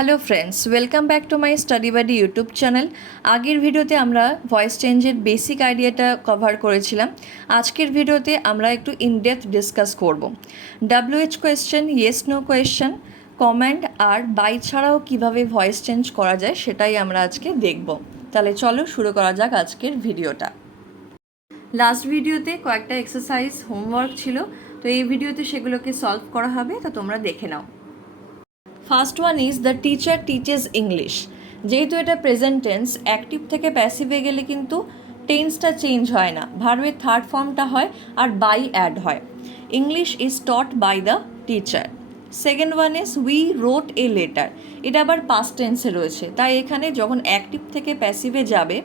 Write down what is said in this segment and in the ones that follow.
Hello friends welcome back to my study buddy YouTube channel আগের ভিডিওতে আমরা voice চেঞ্জের বেসিক আইডিয়াটা কভার করেছিলাম। আজকের ভিডিওতে আমরা একটু ইনডেপথ ডিসকাস করব। WH question yes no question comment R by ছাড়াও কীভাবে ভয়েস চেঞ্জ করা যায় সেটাই আমরা আজকে দেখব। তাহলে চলো শুরু করা যাক আজকের ভিডিওটা। লাস্ট ভিডিওতে কয়েকটা এক্সারসাইজ হোমওয়ার্ক ছিল। তো এই ভিডিওতে সেগুলোকে সলভ করা হবে, তো তোমরা দেখে নাও। First one is the teacher teaches English যেহেতু এটা প্রেজেন্ট টেন্স অ্যাক্টিভ থেকে প্যাসিভে গেলে কিন্তু টেন্সটা চেঞ্জ হয় না। ভার্বের থার্ড ফর্মটা হয় আর বাই অ্যাড হয়। English is taught by the teacher second one is we wrote a letter এটা আবার পাস্ট টেন্সে রয়েছে। তাই এখানে যখন অ্যাক্টিভ থেকে প্যাসিভে যাবে,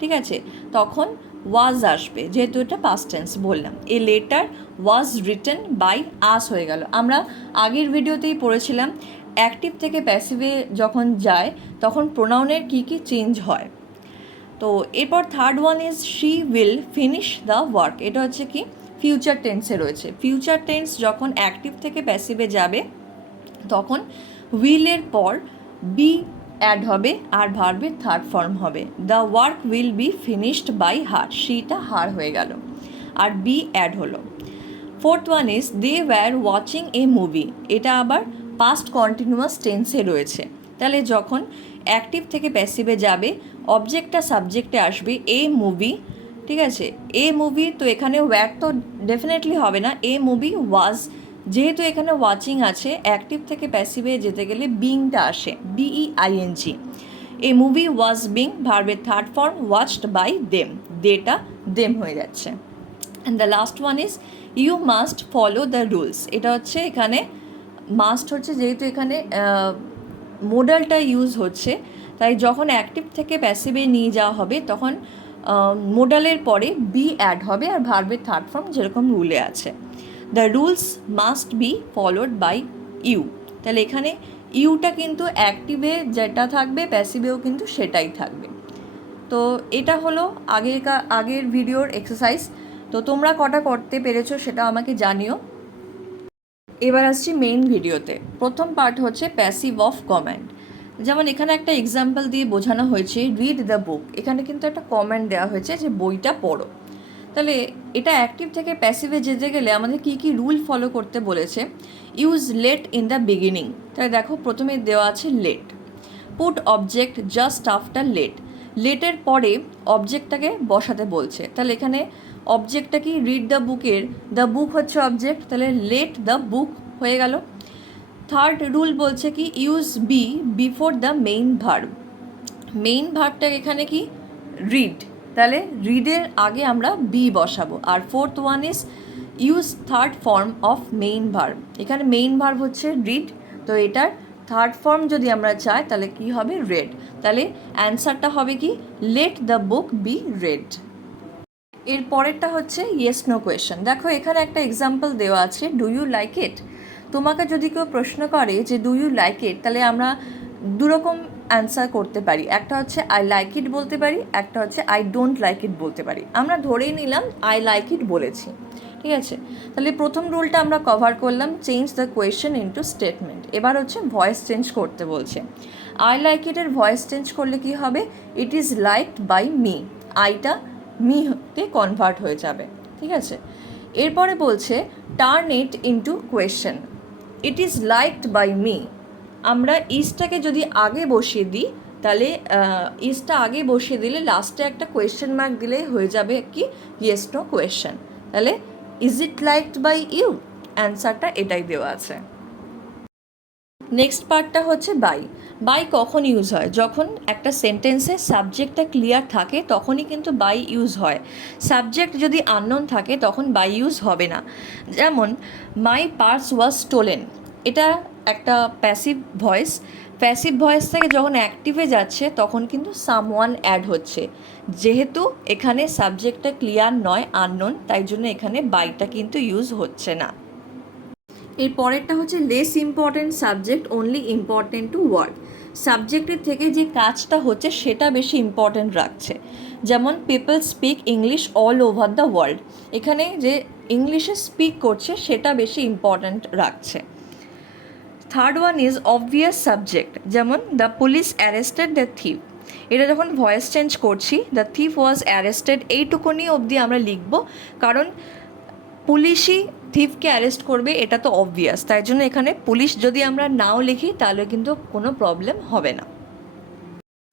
ঠিক আছে, তখন ওয়াজ আসবে। যেহেতু এটা পাস্ট টেন্স বললাম। A letter was written by us হয়ে গেল। আমরা আগের ভিডিওতেই পড়েছিলাম। অ্যাক্টিভ থেকে প্যাসিভে যখন যায়, তখন প্রোনাউনের কী কী চেঞ্জ হয়। তো এরপর third one is she will finish the work এটা হচ্ছে কি? ফিউচার টেন্সে রয়েছে। ফিউচার টেন্স যখন অ্যাক্টিভ থেকে প্যাসিভে যাবে, তখন উইলের পর বি অ্যাড হবে আর ভার্বের থার্ড ফর্ম হবে। The work will be finished by her শিটা her হয়ে গেল আর বি অ্যাড হলো। Fourth one is they were watching a movie এটা আবার পাস্ট কন্টিনিউয়াস টেন্সে রয়েছে। তাহলে যখন অ্যাক্টিভ থেকে প্যাসিভে যাবে অবজেক্টটা সাবজেক্টে আসবে এ মুভি ঠিক আছে? এ মুভি তো এখানে ওয়্যার তো ডেফিনেটলি হবে না। এ মুভি ওয়াজ যেহেতু এখানে ওয়াচিং আছে অ্যাক্টিভ থেকে প্যাসিভে যেতে গেলে বিংটা আসে B E I N G a movie was being ভার্বের third form watched by them দেটা them হয়ে যাচ্ছে। And the last one is you must follow the rules এটা হচ্ছে এখানে মাস্ট হচ্ছে যেহেতু এখানে মোডালটা ইউজ হচ্ছে, তাই যখন অ্যাক্টিভ থেকে প্যাসিভে নিয়ে যাওয়া হবে, তখন মোডালের পরে বি অ্যাড হবে আর ভার্বের থার্ড ফর্ম যেরকম রুলে আছে। The rules must be followed by you তাহলে এখানে ইউটা কিন্তু অ্যাক্টিভে যেটা থাকবে প্যাসিভেও কিন্তু সেটাই থাকবে। তো এটা হলো আগেরকার আগের ভিডিওর এক্সারসাইজ তো তোমরা কটা করতে পেরেছ সেটা আমাকে জানিও। এবার আসছি মেইন ভিডিওতে। প্রথম পার্ট হচ্ছে প্যাসিভ অফ কমেন্ট যেমন এখানে একটা এক্সাম্পল দিয়ে বোঝানো হয়েছে রিড দ্য বুক এখানে কিন্তু একটা কমেন্ট দেওয়া হয়েছে যে বইটা পড়ো। তাহলে এটা অ্যাক্টিভ থেকে প্যাসিভে যেতে গেলে আমাদের কী কী রুল ফলো করতে বলেছে? Use let in the beginning তাহলে দেখো, প্রথমে দেওয়া আছে let put object just after let লেটের পরে অবজেক্টটাকে বসাতে বলছে। তাহলে এখানে অবজেক্টটা কি? রিড দ্য বুকের দ্য বুক হচ্ছে অবজেক্ট তাহলে লেট দ্য বুক হয়ে গেল। থার্ড রুল বলছে কি? Use be before the main verb main ভার্বটা এখানে কি? রিড তাহলে রিডের আগে আমরা বি বসাবো। আর fourth one is use third form of main verb এখানে মেইন ভার্ব হচ্ছে রিড তো এটার থার্ড ফর্ম যদি আমরা চাই, তাহলে কি হবে? রেড তাহলে অ্যান্সারটা হবে কি? Let the book be read এর পরেরটা হচ্ছে ইয়েস নো কোয়েশ্চেন দেখো, এখানে একটা এক্সাম্পল দেওয়া আছে ডু ইউ লাইক ইট তোমাকে যদি কেউ প্রশ্ন করে যে ডু ইউ লাইক ইট তাহলে আমরা দুরকম অ্যান্সার করতে পারি। একটা হচ্ছে আই লাইক ইট বলতে পারি, একটা হচ্ছে আই ডোন্ট লাইক ইট বলতে পারি। আমরা ধরেই নিলাম আই লাইক ইট বলেছি। ঠিক আছে? তাহলে প্রথম রুলটা আমরা কভার করলাম change the question into statement এবার হচ্ছে ভয়েস চেঞ্জ করতে বলছে। আই লাইক ইটের ভয়েস চেঞ্জ করলে কি হবে? It is liked by me আইটা মিতে কনভার্ট হয়ে যাবে, ঠিক আছে? এরপরে বলছে turn it into question it is liked by me আমরা ইজটাকে যদি আগে বসিয়ে দিই, তাহলে ইজটা আগে বসিয়ে দিলে লাস্টে একটা কোয়েশ্চেন মার্ক দিলেই হয়ে যাবে কি? ইয়েস নো কোয়েশ্চেন তাহলে is it liked by you অ্যান্সারটা এটাই দেওয়া আছে। নেক্সট পার্টটা হচ্ছে বাই বাই কখন ইউজ হয়? যখন একটা সেন্টেন্সে সাবজেক্টটা ক্লিয়ার থাকে, তখনই কিন্তু বাই ইউজ হয়। সাবজেক্ট যদি আননোন থাকে, তখন বাই ইউজ হবে না। যেমন মাই পার্স ওয়াজ স্টোলেন এটা একটা প্যাসিভ ভয়েস প্যাসিভ ভয়েস থেকে যখন অ্যাক্টিভে যাচ্ছে, তখন কিন্তু সামওয়ান অ্যাড হচ্ছে। যেহেতু এখানে সাবজেক্টটা ক্লিয়ার নয় আননোন তাই জন্য এখানে বাইটা কিন্তু ইউজ হচ্ছে না। এর পরেরটা হচ্ছে less important subject only important toward সাবজেক্টের থেকে যে কাজটা হচ্ছে সেটা বেশি ইম্পর্টেন্ট রাখছে। যেমন people speak English all over the world এখানে যে ইংলিশে স্পিক করছে সেটা বেশি ইম্পর্ট্যান্ট রাখছে। Third one is obvious subject যেমন the police arrested the thief এটা যখন ভয়েস চেঞ্জ করছি দ্য থিপ ওয়াজ অ্যারেস্টেড এইটুকুনি অবধি আমরা লিখব। কারণ পুলিশই থিফকে অ্যারেস্ট করবে, এটা তো অবভিয়াস তাই জন্য এখানে পুলিশ যদি আমরা নাও লিখি, তাহলে কিন্তু কোনো প্রবলেম হবে না।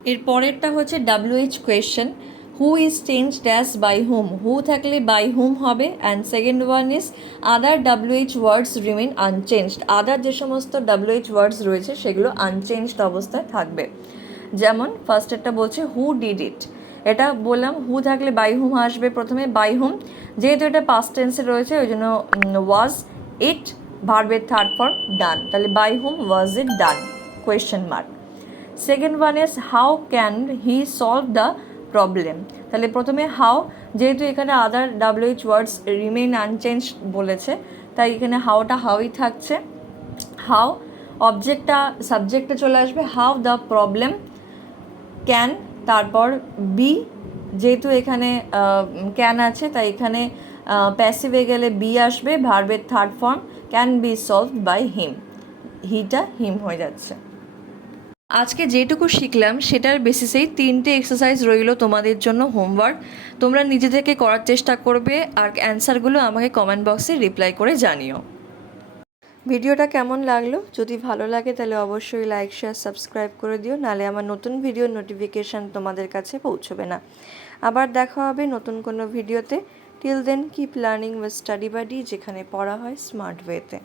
এর পরেরটা হচ্ছে WH question who is change dash by whom who থাকলে বাই হুম হবে? And second one is other WH words remain unchanged other যে সমস্ত ডাব্লিউএইচ ওয়ার্ডস রয়েছে, সেগুলো আনচেঞ্জড অবস্থায় থাকবে। যেমন ফার্স্ট ফার্স্টেরটা বলছে হু ডিড ইট এটা বললাম হু থাকলে বাই হুম আসবে প্রথমে বাই হুম যেহেতু এটা পাস্ট টেন্সে রয়েছে, ওই জন্য ওয়াজ ইট ভার্বের থার্ড ফর্ম ডান তাহলে by whom was it done question mark second one is how can he solve the problem তাহলে প্রথমে হাউ যেহেতু এখানে other WH words remain unchanged বলেছে, তাই এখানে হাউটা হাউই থাকছে। হাউ অবজেক্টটা সাবজেক্টে চলে আসবে হাউ দ্য প্রবলেম ক্যান তারপর বি যেহেতু এখানে ক্যান আছে, তাই এখানে প্যাসিভে গেলে বি আসবে ভার্বের third form can be solve by him হিটা him হয়ে যাচ্ছে। আজকে যেটুকু শিখলাম, সেটার বেসিসেই তিনটে এক্সারসাইজ রইল তোমাদের জন্য হোমওয়ার্ক তোমরা নিজে থেকে করার চেষ্টা করবে, আর অ্যান্সারগুলো আমাকে কমেন্ট বক্সে রিপ্লাই করে জানিও। ভিডিওটা কেমন লাগল? যদি ভালো লাগে তাহলে অবশ্যই লাইক শেয়ার সাবস্ক্রাইব করে দিও। নালে আমার নতুন ভিডিওর নোটিফিকেশান তোমাদের কাছে পৌঁছবে না। আবার দেখা হবে নতুন কোনো ভিডিওতে টিল দেন কিপ লার্নিং বা স্টাডি বাডি যেখানে পড়া হয় স্মার্ট ওয়েতে